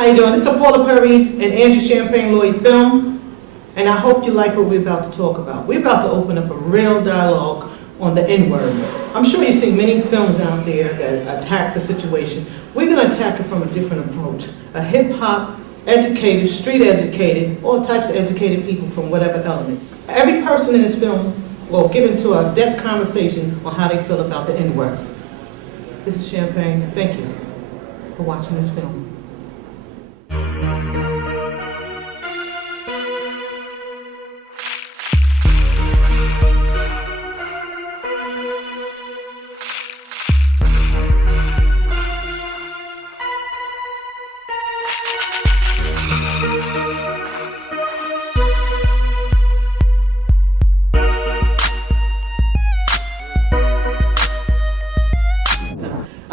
How you doing? This is Paula Perry and Andrew Champagne Lloyd Film, and I hope you like what we're about to talk about. We're about to open up a real dialogue on the N-word. I'm sure you've seen many films out there that attack the situation. We're going to attack it from a different approach. A hip-hop, educated, street-educated, all types of educated people from whatever element. Every person in this film will get into a depth conversation on how they feel about the N-word. This is Champagne. Thank you for watching this film.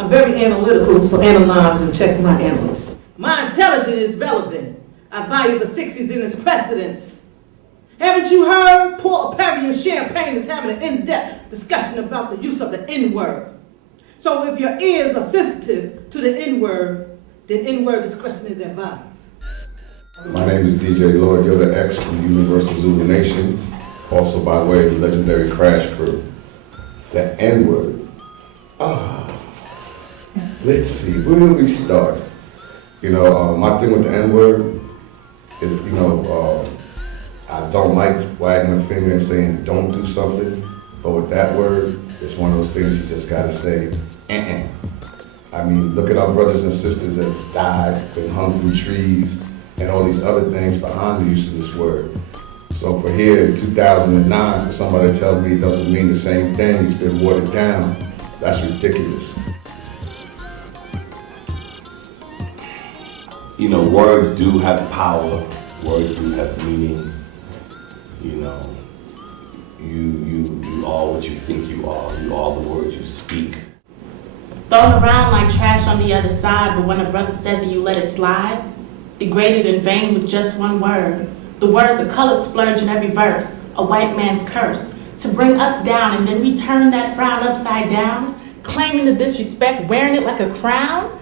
I'm very analytical, so analyze and check my analysts. My intelligence is relevant. I value the 60s in its precedence. Haven't you heard? Paul Perry and Champagne is having an in-depth discussion about the use of the N-word. So if your ears are sensitive to the N-word, then N-word discretion is advised. My name is DJ Lord YODA X from Universal ZULU Nation, also by way of the legendary Crash Crew. The N-word. Let's see, where do we start? You know, my thing with the N-word is, I don't like wagging a finger and saying don't do something, but with that word, it's one of those things you just gotta say, I mean, look at our brothers and sisters that have died, been hung from trees, and all these other things behind the use of this word. So for here in 2009, for somebody to tell me it doesn't mean the same thing, it's been watered down, that's ridiculous. You know, words do have power, words do have meaning. You know, you are what you think you are the words you speak. Thrown around like trash on the other side, but when a brother says it, you let it slide. Degraded in vain with just one word. The word, the color splurge in every verse, a white man's curse. To bring us down and then we turn that frown upside down, claiming the disrespect, wearing it like a crown.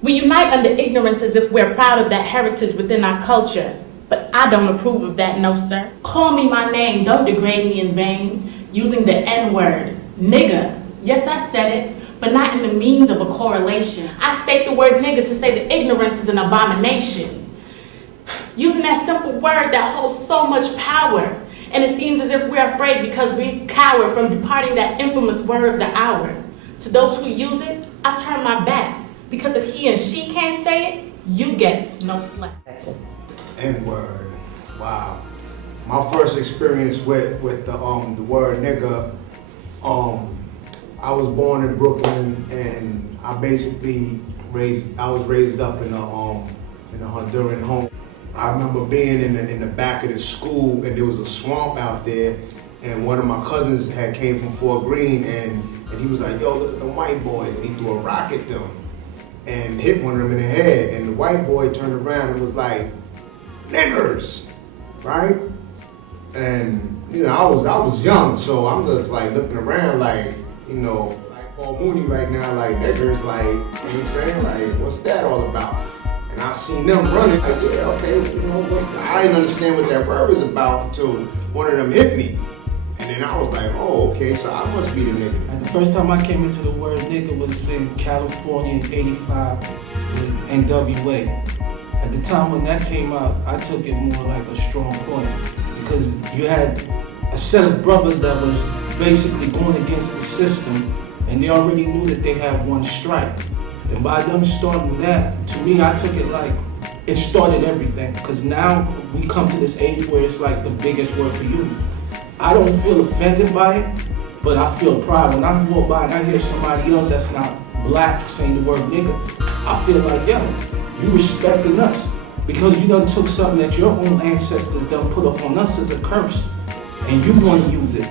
We unite under ignorance as if we're proud of that heritage within our culture. But I don't approve of that, no sir. Call me my name, don't degrade me in vain. Using the N-word, nigga. Yes, I said it, but not in the means of a correlation. I state the word nigga to say that ignorance is an abomination. Using that simple word that holds so much power. And it seems as if we're afraid because we cower from departing that infamous word of the hour. To those who use it, I turn my back. Because if he and she can't say it, you get no slack. N-word. Wow. My first experience with the word nigga, I was born in Brooklyn and I basically was raised up in a Honduran home. I remember being in the back of the school and there was a swamp out there and one of my cousins came from Fort Greene and he was like, yo, look at the white boys, and he threw a rock at them and hit one of them in the head, and the white boy turned around and was like, niggers, right? And you know, I was young, so I'm just like looking around like, you know, like Paul Mooney right now, like niggers, like, you know what I'm saying? Like, what's that all about? And I seen them running, like, yeah, okay, you know, I didn't understand what that word was about until one of them hit me. And then I was like, oh, okay, so I must be the nigga. And the first time I came into the word nigga was in California in '85 with NWA. At the time when that came out, I took it more like a strong point because you had a set of brothers that was basically going against the system and they already knew that they had one strike. And by them starting that, to me, I took it like it started everything because now we come to this age where it's like the biggest word to use. I don't feel offended by it, but I feel pride. When I walk by and I hear somebody else that's not black saying the word nigga, I feel like, yo, you respecting us because you done took something that your own ancestors done put up on us as a curse and you want to use it.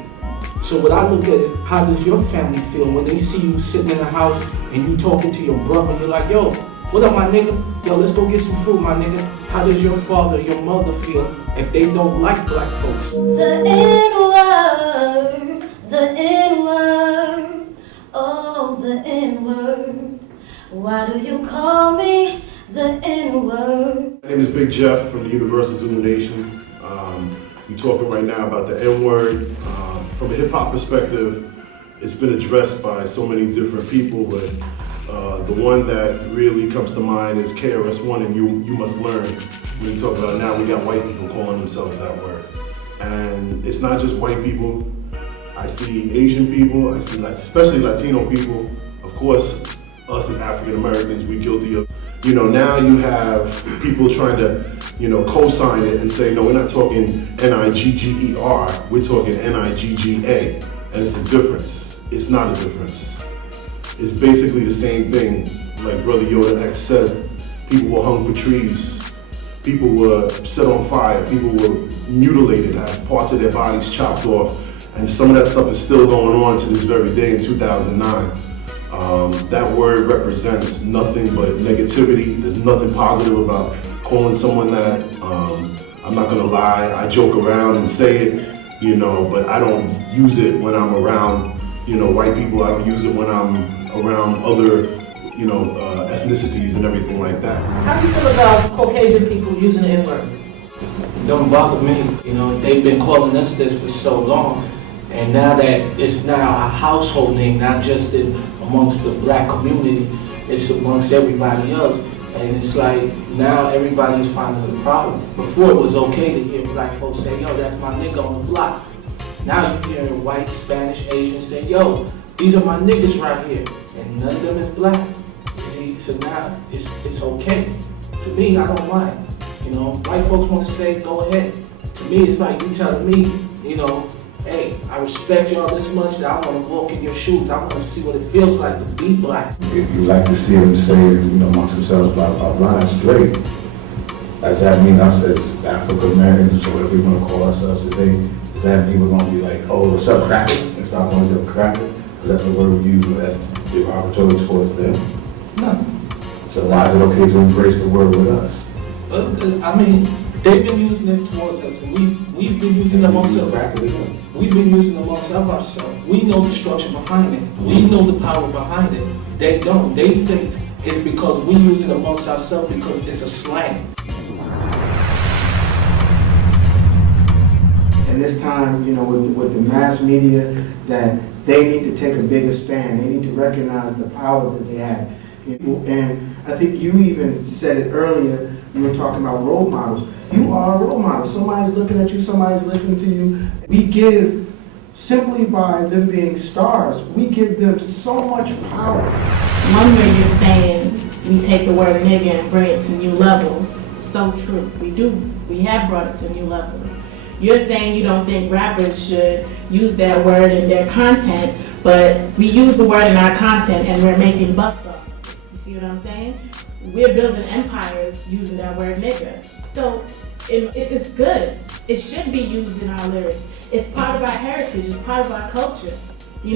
So what I look at is, how does your family feel when they see you sitting in the house and you talking to your brother and you're like, yo, what up, my nigga? Yo, let's go get some food, my nigga. How does your father, your mother feel if they don't like black folks? The N-word, the N-word, oh, the N-word. Why do you call me the N-word. My name is Big Jeff from the Universal ZULU Nation. We're talking right now about the N-word. From a hip-hop perspective, it's been addressed by so many different people, but the one that really comes to mind is KRS-One and You Must Learn. When you talk about it now, we got white people calling themselves that word. And it's not just white people. I see Asian people, I see especially Latino people. Of course, us as African Americans, we're guilty of, now you have people trying to, co-sign it and say, no, we're not talking N-I-G-G-E-R, we're talking N-I-G-G-A. And it's a difference. It's not a difference. It's basically the same thing. Like Brother Yoda X said, people were hung for trees. People were set on fire. People were mutilated, had parts of their bodies chopped off. And some of that stuff is still going on to this very day in 2009. That word represents nothing but negativity. There's nothing positive about calling someone that. I'm not gonna lie, I joke around and say it, but I don't use it when I'm around, white people. I don't use it when I'm around other, ethnicities and everything like that. How do you feel about Caucasian people using the N-word? Don't bother me. They've been calling us this for so long. And now that it's now a household name, not just amongst the black community, it's amongst everybody else. And it's like, now everybody's finding the problem. Before it was okay to hear black folks say, yo, that's my nigga on the block. Now you're hearing white, Spanish, Asian say, yo, these are my niggas right here. And none of them is black. See? So now it's okay. To me, I don't mind. White folks want to say, go ahead. To me, it's like you telling me, hey, I respect y'all this much that I want to walk in your shoes. I want to see what it feels like to be black. If you like to see them say, amongst themselves, blah, blah, blah, it's great. Does that mean us as African Americans, or whatever we want to call ourselves today, does that mean we're going to be like, oh, what's up, cracker? And stop calling them cracker? Because that's the word we use as derogatory towards them. No. So why is it okay to embrace the word with us? They've been using it towards us, and we've been using it amongst ourselves. We've been using it amongst ourselves. We know the structure behind it. We know the power behind it. They don't. They think it's because we use it amongst ourselves because it's a slang. And this time, with the mass media, that they need to take a bigger stand. They need to recognize the power that they have. And I think you even said it earlier, you were talking about role models. You are a role model. Somebody's looking at you, somebody's listening to you. We give, simply by them being stars, we give them so much power. One way you're saying we take the word nigga and bring it to new levels. So true. We do. We have brought it to new levels. You're saying you don't think rappers should use that word in their content, but we use the word in our content and we're making bucks off it. You see what I'm saying? We're building empires using that word nigga. So it's good. It should be used in our lyrics. It's part of our heritage. It's part of our culture. We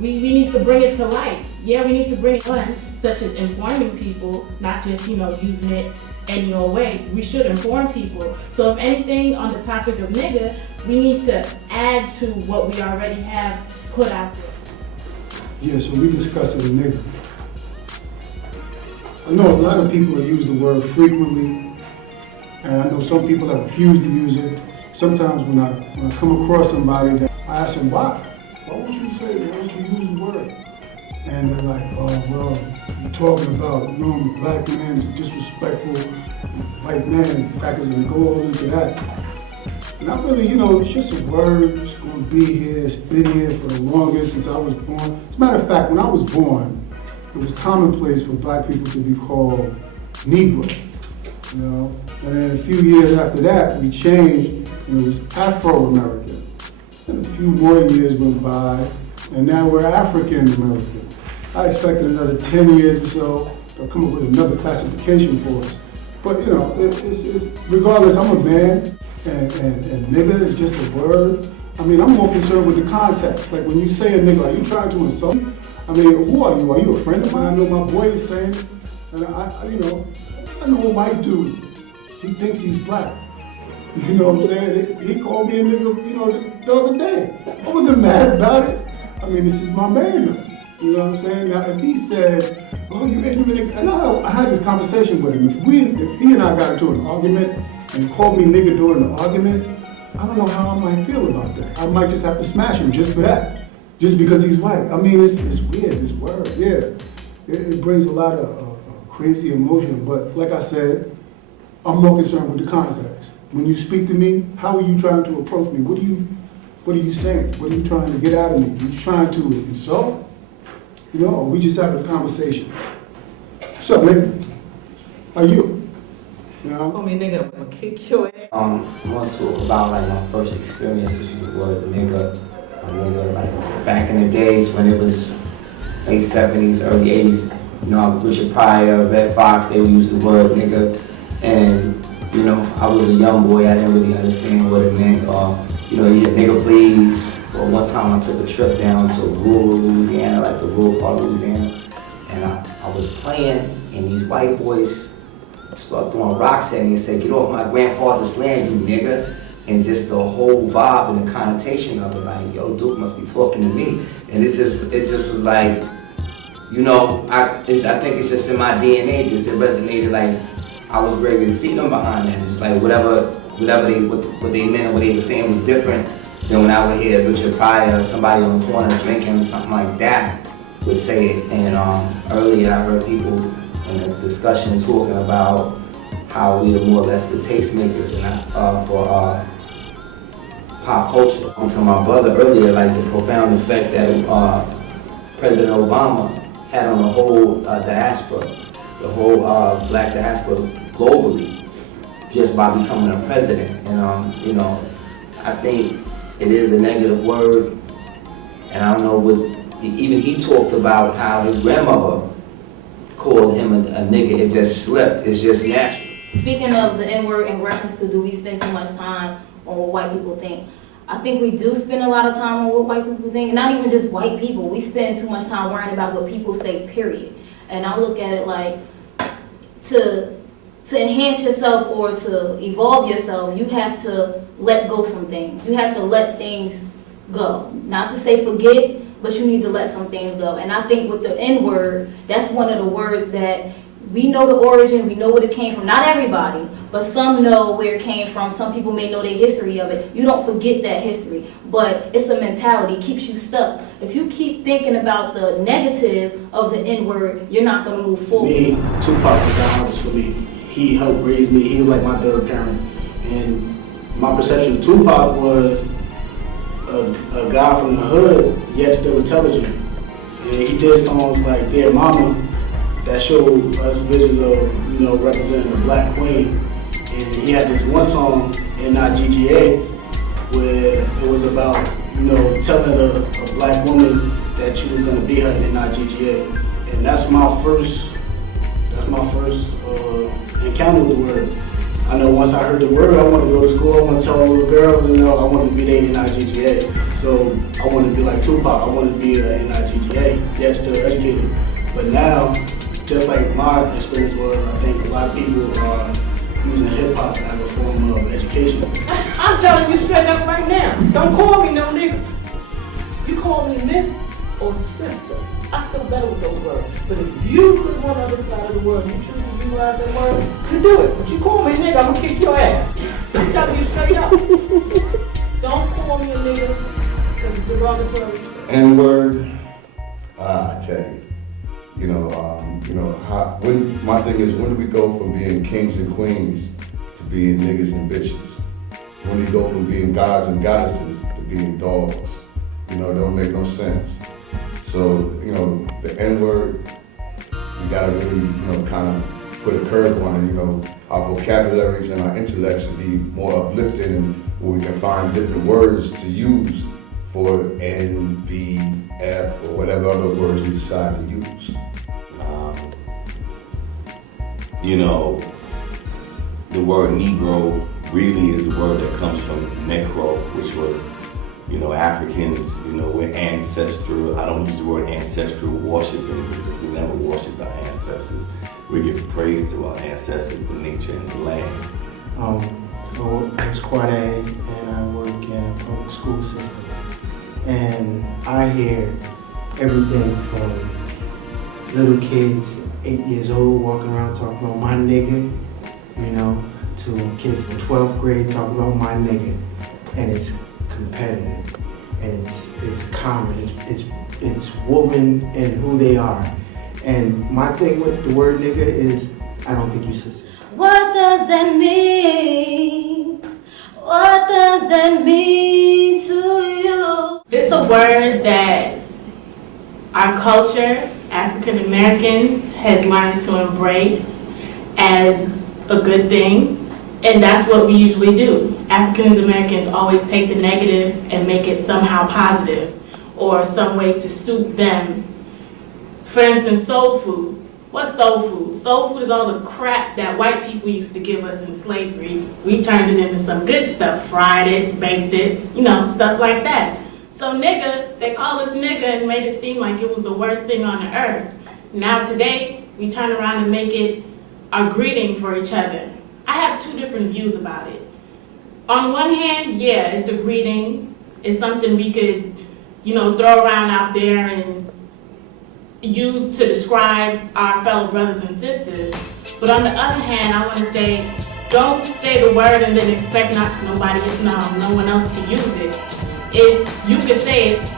need to bring it to light. Yeah, we need to bring it on, such as informing people, not just, using it any old way. We should inform people. So if anything on the topic of nigga, we need to add to what we already have put out there. Yeah, so we discussing the nigga. I know a lot of people have used the word frequently, and I know some people have refused to use it. Sometimes when I come across somebody, that I ask them, why? Why won't you say it? Why don't you use the word? And they're like, oh, well, you're talking about, black man is disrespectful, white man, crackers, and go all into that. And I really, it's just a word. It's going to be here. It's been here for the longest since I was born. As a matter of fact, when I was born, it was commonplace for black people to be called Negro, And then a few years after that, we changed, and it was Afro-American. And a few more years went by, and now we're African-American. I expected another 10 years or so to come up with another classification for us. But, it's regardless, I'm a man, and nigga is just a word. I'm more concerned with the context. Like when you say a nigga, are you trying to insult me? Who are you? Are you a friend of mine? I know my boy is saying it. And I know a white dude. He thinks he's black. You know what I'm saying? He called me a nigga, the other day. I wasn't mad about it. This is my man. You know what I'm saying? Now, if he said, oh, you ignorant. And I had this conversation with him. If he and I got into an argument and he called me nigga during the argument, I don't know how I might feel about that. I might just have to smash him just for that. Just because he's white. I mean, it's weird, this word, yeah. It brings a lot of crazy emotion, but like I said, I'm more concerned with the context. When you speak to me, how are you trying to approach me? What are you saying? What are you trying to get out of me? Are you trying to insult? You know, or we just having a conversation? What's up, nigga? How you? You know? Call me nigga, I'm gonna kick your ass. I want to talk about like my first experiences with the word nigga. Like back in the days when it was late 70s, early 80s, you know, Richard Pryor, Red Fox, they would use the word nigga. And, you know, I was a young boy, I didn't really understand what it meant. You know, you had nigga please. Or one time I took a trip down to rural Louisiana, like the rural part of Louisiana. And I was playing and these white boys start throwing rocks at me and say, get off my grandfather's land, you nigga. And just the whole vibe and the connotation of it, like, yo, Duke must be talking to me. And it just was like, you know, I think it's just in my DNA, just it resonated, like, I was ready to see them behind that. Just like what they meant or what they were saying was different than when I would hear Richard Pryor or somebody on the corner drinking or something like that would say it. And earlier I heard people in a discussion talking about how we are more or less the tastemakers for pop culture. To my brother earlier, like the profound effect that President Obama had on the whole diaspora, the whole black diaspora globally, just by becoming a president. And you know, I think it is a negative word, and I don't know what, even he talked about how his grandmother called him a nigga. It just slipped, it's just natural. Speaking of the N-word in reference to do we spend too much time on what white people think, I think we do spend a lot of time on what white people think, and not even just white people. We spend too much time worrying about what people say, period. And I look at it like, to enhance yourself or to evolve yourself, you have to let go some things. You have to let things go. Not to say forget, but you need to let some things go. And I think with the N-word, that's one of the words that we know the origin, we know what it came from. Not everybody, but some know where it came from. Some people may know the history of it. You don't forget that history, but it's a mentality, it keeps you stuck. If you keep thinking about the negative of the N-word, you're not gonna move forward. Me, Tupac was the hardest for me. He helped raise me, he was like my third parent. And my perception of Tupac was a guy from the hood, yet still intelligent. And he did songs like Dear Mama, that showed us visions of, you know, representing the black queen. And he had this one song in GGA where it was about, you know, telling a black woman that she was gonna be her in GGA. And that's my first encounter with the word. I know once I heard the word, I wanted to go to school, I want to tell little girls, you know, I want to be there in GGA. So I wanted to be like Tupac, I wanted to be in GGA, yet still educated. But now, just like my experience was, I think a lot of people are using hip hop as a form of education. I'm telling you straight up right now, don't call me no nigga. You call me miss or sister. I feel better with those words. But if you put one other side of the word, you choose to utilize that word, you do it. But you call me a nigga, I'm gonna kick your ass. I'm telling you straight up. Don't call me a nigga because it's derogatory. N-word, I tell you. My thing is, when do we go from being kings and queens to being niggas and bitches? When do we go from being gods and goddesses to being dogs? It don't make no sense. So, the N-word, we gotta really, kind of put a curve on it. Our vocabularies and our intellect should be more uplifting, and where we can find different words to use for N, B, F, or whatever other words we decide to use. The word Negro really is the word that comes from necro, which was, Africans, we're ancestral. I don't use the word ancestral worshiping because we never worship our ancestors. We give praise to our ancestors, the nature and the land. My name's Corday, and I work in a public school system. And I hear everything from little kids, 8 years old, walking around talking about my nigga, you know, to kids in 12th grade talking about my nigga. And it's competitive, and it's common, it's woven in who they are. And my thing with the word nigga is, I don't think you should say. What does that mean? What does that mean to you? It's a word that our culture, African Americans, has learned to embrace as a good thing. And that's what we usually do. African Americans always take the negative and make it somehow positive or some way to suit them. For instance, soul food. What's soul food? Soul food is all the crap that white people used to give us in slavery. We turned it into some good stuff, fried it, baked it, you know, stuff like that. So nigga, they call us nigga and made it seem like it was the worst thing on the earth. Now today, we turn around and make it a greeting for each other. I have two different views about it. On one hand, yeah, it's a greeting. It's something we could, you know, throw around out there and use to describe our fellow brothers and sisters. But on the other hand, I want to say, don't say the word and then expect no one else to use it. If you can say it,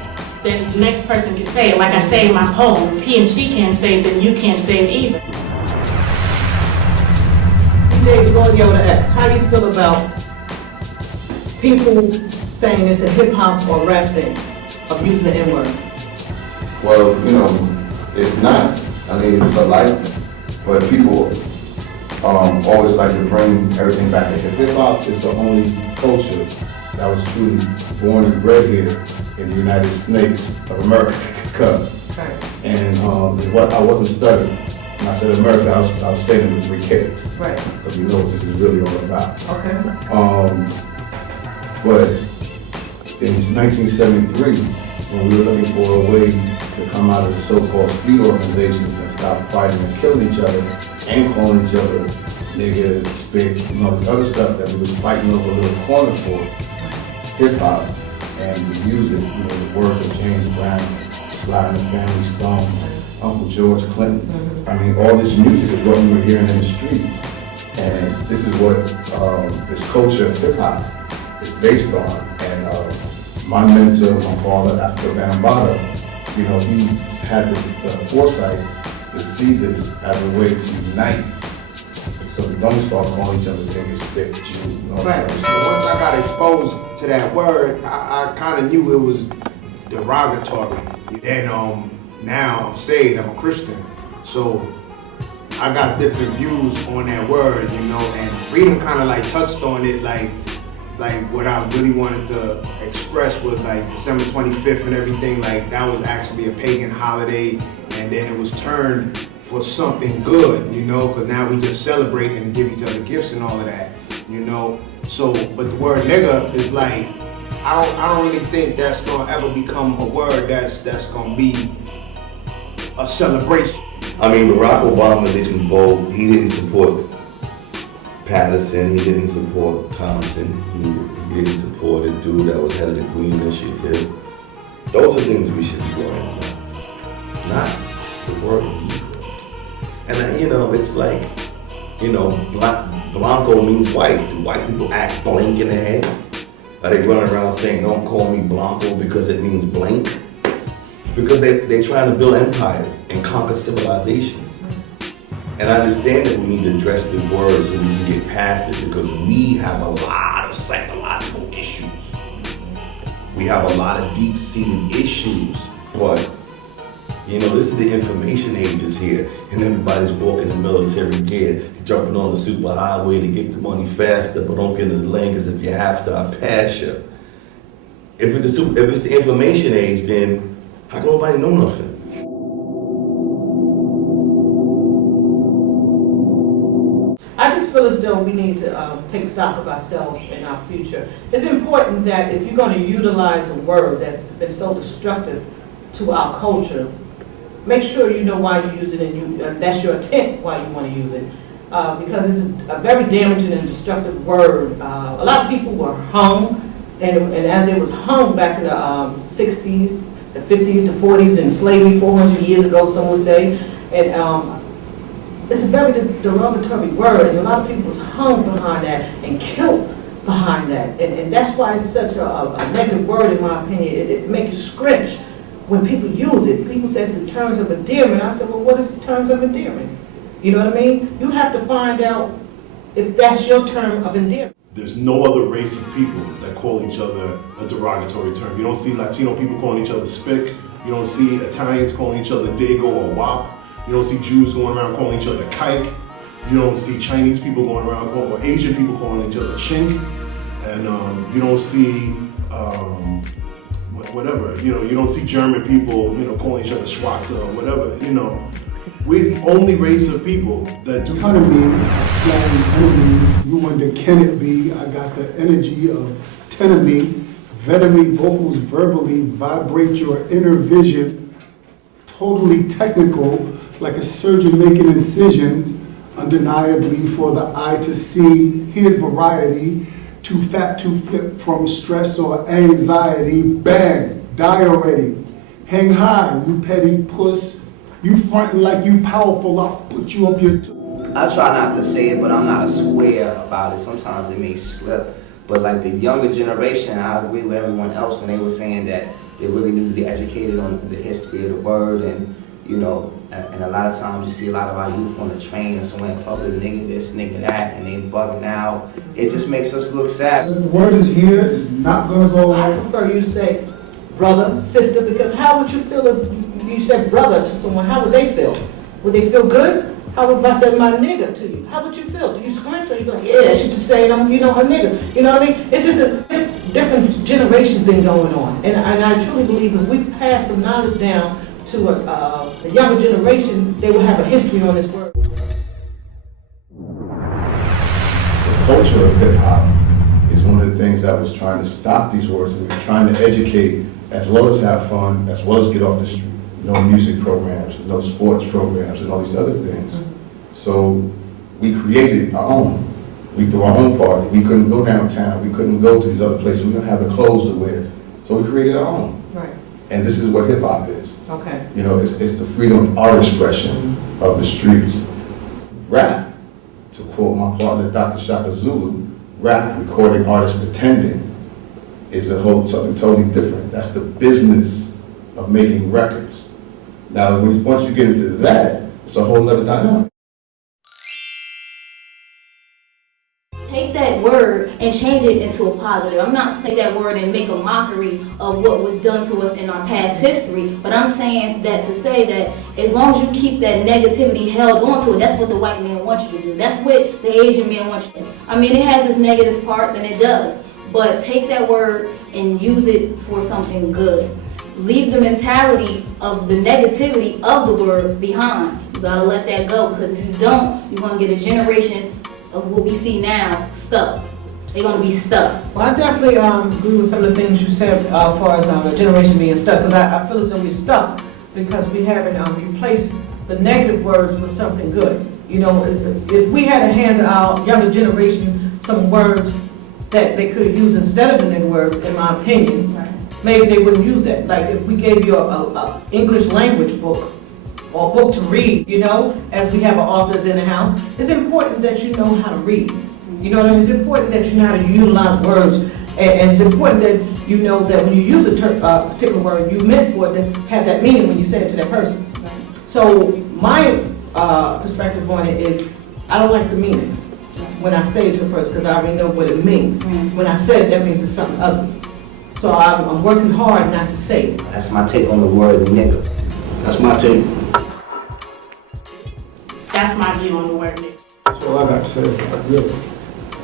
then the next person can say it. Like I say in my poem, if he and she can't say it, then you can't say it either. YODA X, how do you feel about people saying it's a hip hop or rap thing of using the N-word? Well, you know, it's not. I mean, it's a life, but people always like to bring everything back to hip hop. Is the only culture that was truly born and bred here in the United States of America. And what I wasn't studying. When I said America, I was saying it with 3 Ks. Right. Because we know what this is really all about. Okay. But in 1973, when we were looking for a way to come out of the so-called street organizations and stop fighting and killing each other and calling each other nigga, spit, you know, this other stuff that we was fighting over a little corner for, hip-hop, and we use it, you know, the words of James Brown, Sly and the Family Stone, Uncle George Clinton. I mean, all this music is what we were hearing in the streets. And this is what this culture of hip-hop is based on. And my mentor, my father, Africa Bambaataa, you know, he had the foresight to see this as a way to unite. So we don't start calling each other niggas, stick, Jew, you know. Right. So once I got exposed to that word, I kind of knew it was derogatory. And now I'm saved, I'm a Christian. So I got different views on that word, you know, and Freedom kind of like touched on it, like what I really wanted to express was like December 25th and everything, like that was actually a pagan holiday, and then it was turned for something good, you know, because now we just celebrate and give each other gifts and all of that, you know. So, but the word nigga is like, I don't really think that's gonna ever become a word that's gonna be a celebration. I mean, Barack Obama didn't vote, he didn't support Patterson, he didn't support Compton, he didn't support a dude that was head of the Green Initiative. Those are things we should be worrying about, not the word Negro. And you know, it's like, you know, Blanco means white. Do white people act blank in the head? Are they running around saying, don't call me Blanco because it means blank? Because they're trying to build empires and conquer civilizations. And I understand that we need to address the word so we can get past it, because we have a lot of psychological issues. We have a lot of deep-seated issues, but you know, this is the information age is here, and everybody's walking in military gear, jumping on the superhighway to get the money faster, but don't get in the lane, because if you have to, I'll pass you. If it's the information age, then how come nobody know nothing? I just feel as though we need to take stock of ourselves and our future. It's important that if you're going to utilize a word that's been so destructive to our culture, make sure you know why you use it, and that's your intent why you want to use it. Because it's a very damaging and destructive word. A lot of people were hung, and as they was hung back in the 60s, the 50s, the 40s, in slavery 400 years ago, some would say, And it's a very derogatory word, and a lot of people was hung behind that and killed behind that. And that's why it's such a negative word, in my opinion. It makes you scratch when people use it. People say it's in terms of endearment. I said, well, what is the terms of endearment? You know what I mean? You have to find out if that's your term of endearment. There's no other race of people that call each other a derogatory term. You don't see Latino people calling each other spick. You don't see Italians calling each other dago or wop. You don't see Jews going around calling each other kike. You don't see Chinese people going around calling, or Asian people calling each other chink. And you don't see whatever. You don't see German people, calling each other Schwarzer or whatever. We're the only race of people that do. Kind of me, flying enemies. You wonder, can it be? I got the energy of tenemy, vetami, vocals verbally vibrate your inner vision. Totally technical, like a surgeon making incisions, undeniably for the eye to see. Here's variety. Too fat to flip from stress or anxiety. Bang, die already. Hang high, you petty puss. You frontin' like you powerful, I'll put you up your I try not to say it, but I'm not a square about it. Sometimes it may slip. But like the younger generation, I agree with everyone else when they were saying that they really need to be educated on the history of the word, and and a lot of times you see a lot of our youth on the train and somewhere in public, nigga this, nigga that, and they bugging out. It just makes us look sad. The word is here, it's not gonna go I away. prefer you to say brother, sister, because how would you feel if you said brother to someone? How would they feel? Would they feel good? How would if I said my nigga to you? How would you feel? Do you squint or you be like, yeah, she just saying, her nigga. You know what I mean? It's just a different generation thing going on. And I truly believe if we pass some knowledge down to the younger generation, they will have a history on this word. The culture of hip hop is one of the things that was trying to stop these words. We were trying to educate as well as have fun, as well as get off the street. No music programs, no sports programs, and all these other things. So we created our own. We threw our own party. We couldn't go downtown. We couldn't go to these other places. We didn't have the clothes to wear. So we created our own. Right. And this is what hip hop is. Okay. It's the freedom of art expression of the streets. Rap, to quote my partner, Dr. Shaka ZULU, rap, recording artists pretending, is something totally different. That's the business of making records. Now, once you get into that, it's a whole other dynamic. Take that word and change it into a positive. I'm not saying that word and make a mockery of what was done to us in our past history, but I'm saying that to say that as long as you keep that negativity held onto it, that's what the white man wants you to do. That's what the Asian man wants you to do. I mean, it has its negative parts, and it does, but take that word and use it for something good. Leave the mentality of the negativity of the word behind. You gotta let that go, because if you don't, you're gonna get a generation of what we see now stuck. They're gonna be stuck. Well, I definitely agree with some of the things you said as far as a generation being stuck, because I feel as though we're stuck because we haven't replaced the negative words with something good. If we had to hand our younger generation some words that they could have used instead of the negative words, in my opinion, maybe they wouldn't use that. Like if we gave you a English language book or book to read, as we have authors in the house, it's important that you know how to read. You know what I mean? It's important that you know how to utilize words, and it's important that you know that when you use a particular word, you meant for it to have that meaning when you say it to that person. So my perspective on it is, I don't like the meaning when I say it to a person, because I already know what it means. When I say it, that means it's something ugly. So I'm working hard not to say it. That's my take on the word nigga. That's my take. That's my view on the word nigga. That's all I got to say, really.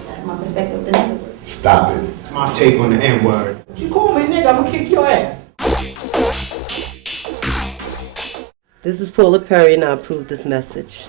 That's my perspective of the negative word. Stop it. It's my take on the N-word. If you call me nigga, I'm gonna kick your ass. This is Paula Perry, and I approve this message.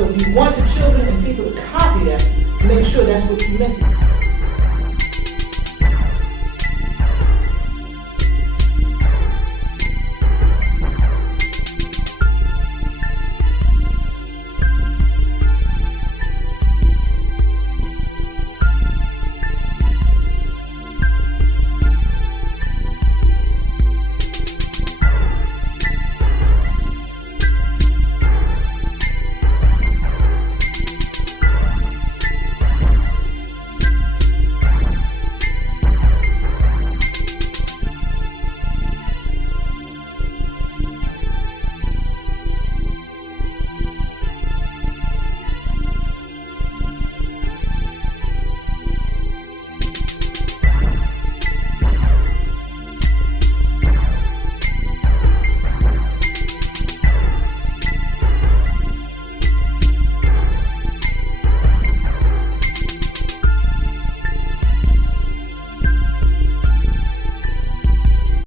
So if you want the children and people to copy that, make sure that's what you mentioned.